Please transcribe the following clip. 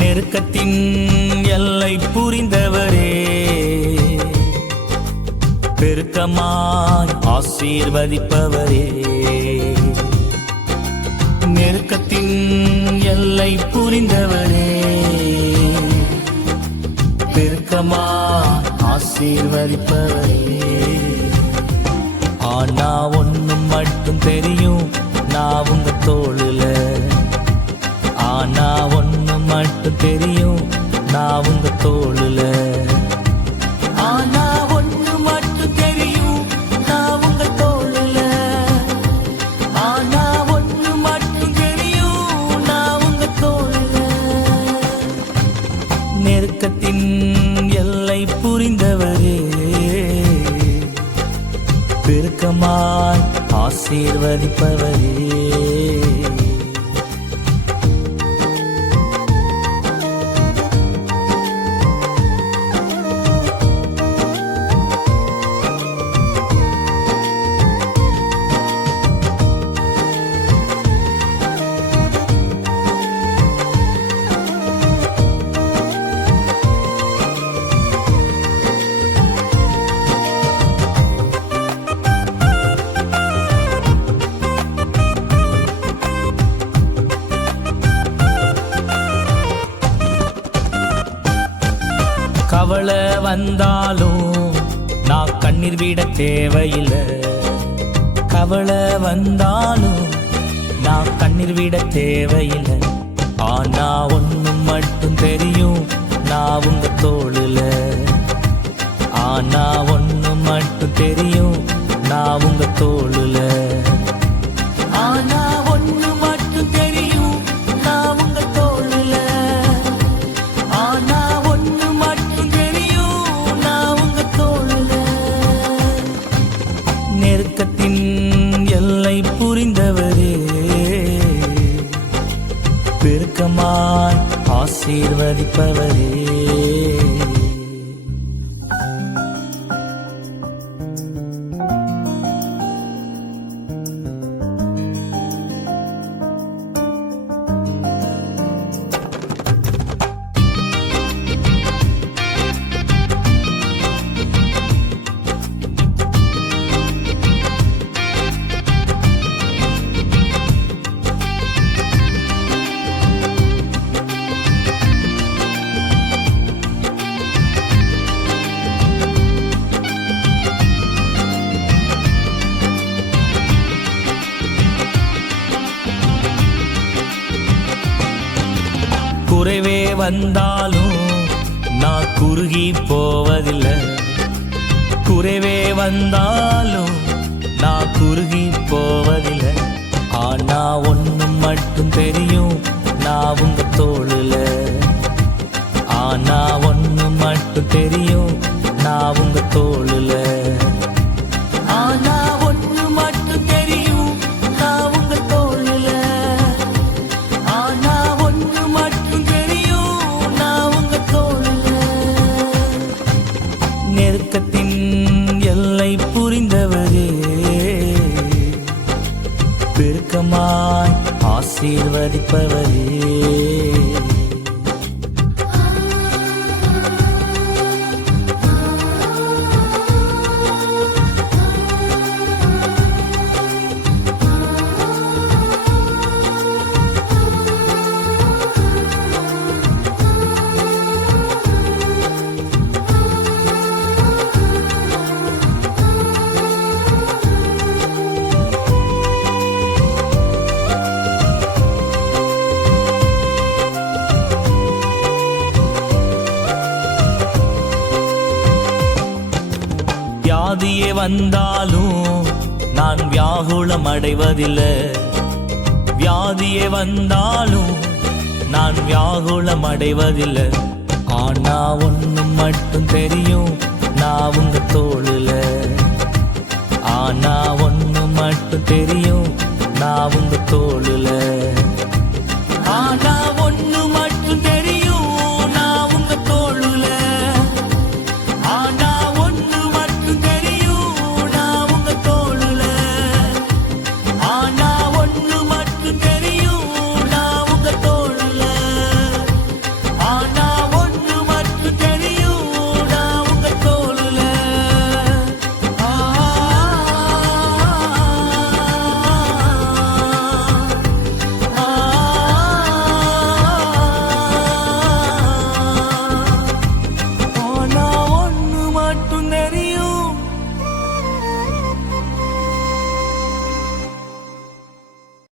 நெருக்கத்தின் எல்லை புரிந்தவரே, பெருக்கமாய் ஆசீர்வதிப்பவரே. நெருக்கத்தின் எல்லை புரிந்தவரே, பெருக்கமாய் ஆசீர்வதிப்பவரே. ஆனா ஒண்ணும் மட்டும் தெரியும், நான் உங்க தோளுல. ஆனா ஒண்ணு மட்டும் தெரியும், நான் உங்க தோளுல. ஆனா ஒண்ணு மட்டும் தெரியும், நான் உங்க தோளுல. ஆனா ஒண்ணு மட்டும் தெரியும், நான் உங்க தோளுல. நெருக்கத்தின் எல்லை புரிந்தவரே, பெருக்கமாய் ஆசீர்வதிப்பவரே. கவலை வந்தாலும் நான் கண்ணீர் விட தேவையில்லை. கவலை வந்தாலும் நான் கண்ணீர் விட தேவையில்லை. ஆனா ஒண்ணு மட்டும் தெரியும், நான் உங்க தோளுல. ஆனா ஒண்ணு மட்டும் தெரியும், நான் உங்க தோளுல. ஆனா ஒண்ணு மட்டும் தெரியும், நான் உங்க தோளுல. ஆனா ஒண்ணு மட்டும் தெரியும், நான் உங்க தோளுல. நெருக்கத்தின் எல்லை புரிந்தவரே, பெருக்கமாய் ஆசீர்வதிப்பவரே. குறைவே வந்தாலும் நான் குறுகி போவதில்லை. குறைவே வந்தாலும் நான் குறுகி போவதில்லை. ஆனா ஒண்ணு மட்டும் தெரியும், நான் உங்க தோளுல. ஆனா ஒண்ணு மட்டும் தெரியும், நான் உங்க தோளுல. ஆனா ஒண்ணு மட்டும் தெரியும், நான் உங்க தோளுல. ஆனா ஒண்ணு மட்டும் தெரியும், நான் உங்க தோளுல. நெருக்கத்தின் எல்லை புரிந்தவரே, பெருக்கமாய் ஆசீர்வதிப்பவரே. வியாதியே வந்தாலும் நான் வியாகுலம் அடைவதில்லை. வியாதியே வந்தாலும் நான் வியாகுலம் அடைவதில்லை. ஆனா ஒண்ணு மட்டும் தெரியும், நான் உங்க தோளுல. ஆனா ஒண்ணு மட்டும் தெரியும், நான் உங்க தோளுல.